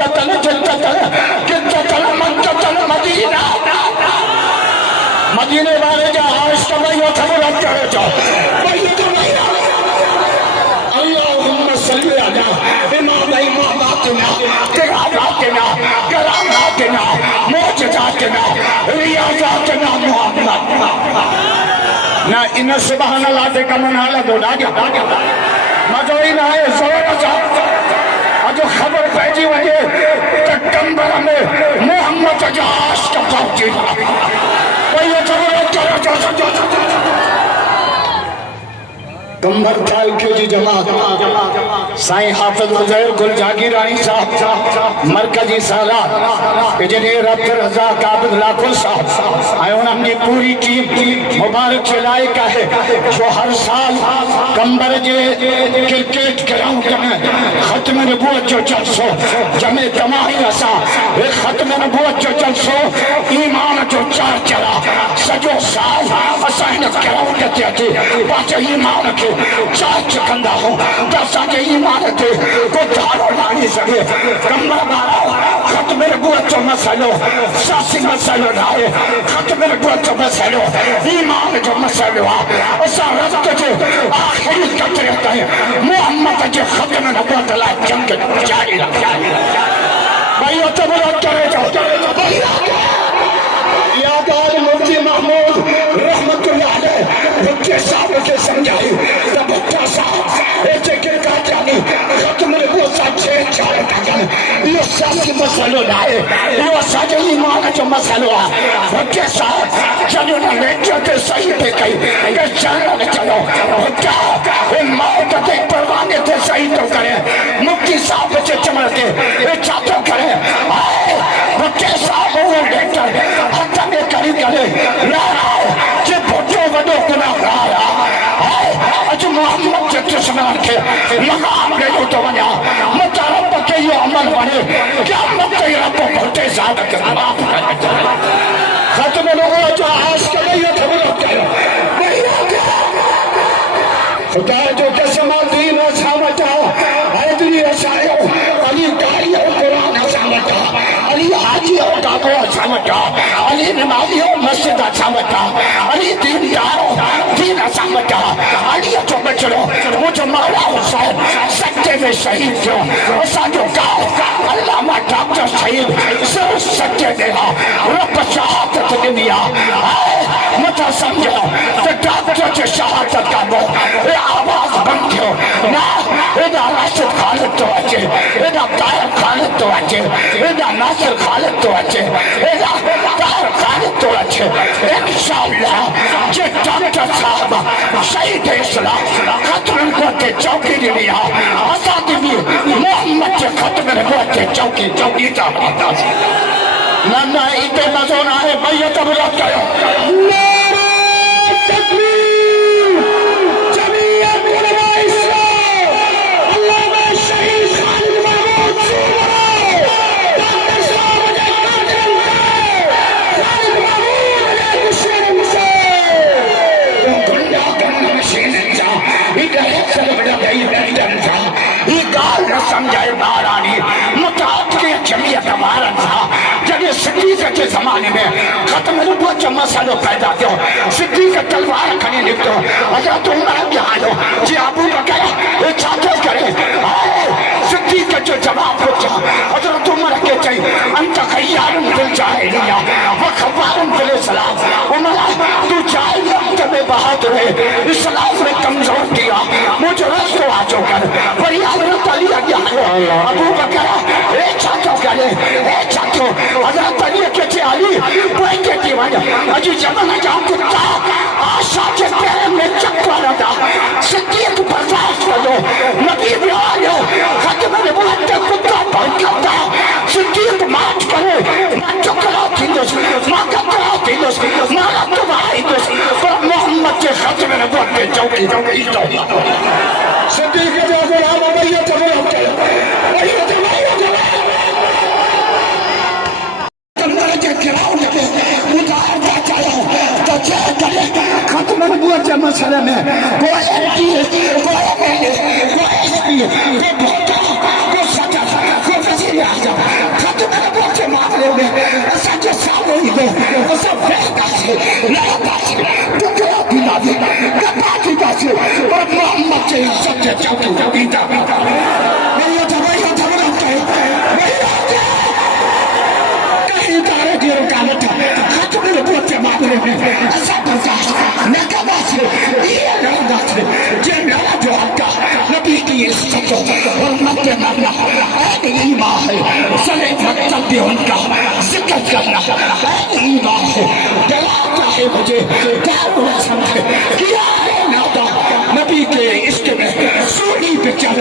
مکتل جتتل جتتل مکتل مدینہ مدینے والے جا عاشق بھائی اتھمرت کرے جا بیت اللہ اللہم صلی علی امام اماماتنا قراراتنا کراماتنا معجزاتنا ریاضاتنا محمد نا انہ سبحان اللہ دے کمن حالہ دو ڈاگیا مجھوئی نہ ہے زور جا جو خبر پیجی وجہ تکمبر میں محمد جاش کا پہنچی وہی اتھمرت کرے جا کمبر تھال کیوں جی جماعت سائیں حافظ مظہر گل جاگیر آئی صاحب مرکزی سالات انجینئر عبد الرزاق عابد لاکھل صاحب آئے انہوں نے پوری ٹیم مبارک چلائے کا ہے جو ہر سال کمبر جے کرکٹ گراؤنڈ میں ختم نبوت جو چلسو جمع تماہی رسا ختم نبوت جو چلسو ایمان جو چار چلا سجو سال اسائنت گراؤنڈ تے تھی باچہ ایمان کے چار چکندہ ہوں دسا کے ایمان تے کو دھارو مانی سکے کمبر بارا ختم نبوت جو مسئلو ساسی مسئلو نائے ختم نبوت جو مسئلو ایمان جو مسئلو اسا رفت جو آخری قطر رہتا ہے محمد جو ختم نبوت اللہ جنگ جاری رکھا بھائی اتبرت کرے جاؤ یاد آل مفتی محمود رحمت اللہ علیہ بچے صاحب کے سمجھائی تا بچہ صاحب ایچے کے کہتے ہیں ختم نبوت صاحب چھے چارے تاکن یہ ساسی مسئلو لائے یہ ساجے ایمان جو مسئلو ہے بچے صاحب چلو نہ لیچو تے صحیح پہ کئی کہ چلو نہ چلو بچہ موت تے پروانے تے صحیح تو کرے مفتی صاحب بچے چمڑتے چاہتو کرے بچے صاحب وہ لیٹر حتی میں کری کرے لہرائے کہ بچوں وڈو گناہ رہا اچھ محمد کے چشمان کے مقام گئے ہو تو ونیا مطا رب کے یہ عمل بنے کیا مطا رب کو بھرتے زیادہ کرنا ختم لوگوں جو آس کے لئے تھبرت کرے خدا جو قسمہ دین سامتا حیدری رسائیو علی کاری قرآن سامتا علی حاجی اور کاکو سامتا علی نمازی اور مسجد سامتا علی دین دارو دین سامتا علی جو بچلو مجھو مولا حسین سکتے میں شہید کیوں اسا جو کہا علامہ ڈاکٹر شہید سر سکتے دیہا رب شہادت دنیا متا سمجھو کہ ڈاکٹر جو شہادت کا بو آواز بند کیوں نا ایدہ راشد خالد تو اچھے ایدہ طائر خالد تو اچھے ایدہ ناصر خالد تو اچھے ایدہ طائر خالد تو اچھے انشاءاللہ جے ڈاکٹر صاحب شہید اسلام ختم نبوت چوکی دنیا آزادی بھی محمد کے ختم نبوت چوکی چاہتا نہ ایتے نظر آئے بیت ابرات کرو نعرہ تکبیر جمعیت علماء اسلام علامہ شہید خالد محمود سیمرو ڈاکٹر صاحب علیہ قادر خالد محمود علیہ حسین حسین تو گنڈا کرنا مشین انسا ادھر اکثر بڑا بھائی بیٹھا انسا یہ گال نہ سمجھائے بارانی متعاد کے جمعیت ہمارا تھا صدیق کے زمانے میں ختم نبوت جو مسئلہ پیدا کیوں صدیق تلوار کھنے لکھتو حضرت عمر کے حالو جی ابو بکر یہ چاہتے کرے صدیق جو جواب پوچھا حضرت عمر کے چاہیے انت خیار فی الجاہلیہ وخبار فی الاسلام عمر تو جاہلی انت میں بہادر ہے اسلام میں کمزور کیا مجھے رستو آجو کر وہی حضرت علی آگیا ہے ابو بکر اے چاہتو کرے اے چاہتو حضرت علی کے علی پوئنٹے کی وجہ اجی جمعہ جاؤں کتا آشا کے پیرے میں چکوا رہا صدیق برداشت کرو نبی بھی آئے ختم نبوت کتا پہنچتا صدیق مارچ کرے ماں چکرا تھی دوس ماں کترا تھی دوس ماں رب آئی دوس پر محمد کے ختم نبوت کے چوکی صدیق جو غلام عبیت غلام کرے ختم نبوت کے مسئلے میں کوئی ایڈیس کوئی ایڈیس کوئی ایڈیس کوئی بھوٹا کوئی سجا کوئی وزیر اعظم ko sa festa la kasi to pinadi kapati kasi para Muhammad ce sacha chauki kita meya thamai tahe meya kahi tare diro kana tha hat mein pote maapne asa tarka nakabas ye nadas je nala jo hakka nabi ki sacha aur nabi nabla ایمان ہے سنے مطلب بھی ان کا ذکر کرنا ایمان ہے دلاتا ہے مجھے دارو سمجھے کیا ہے نادا نبی کے عشق میں سونی پہ چل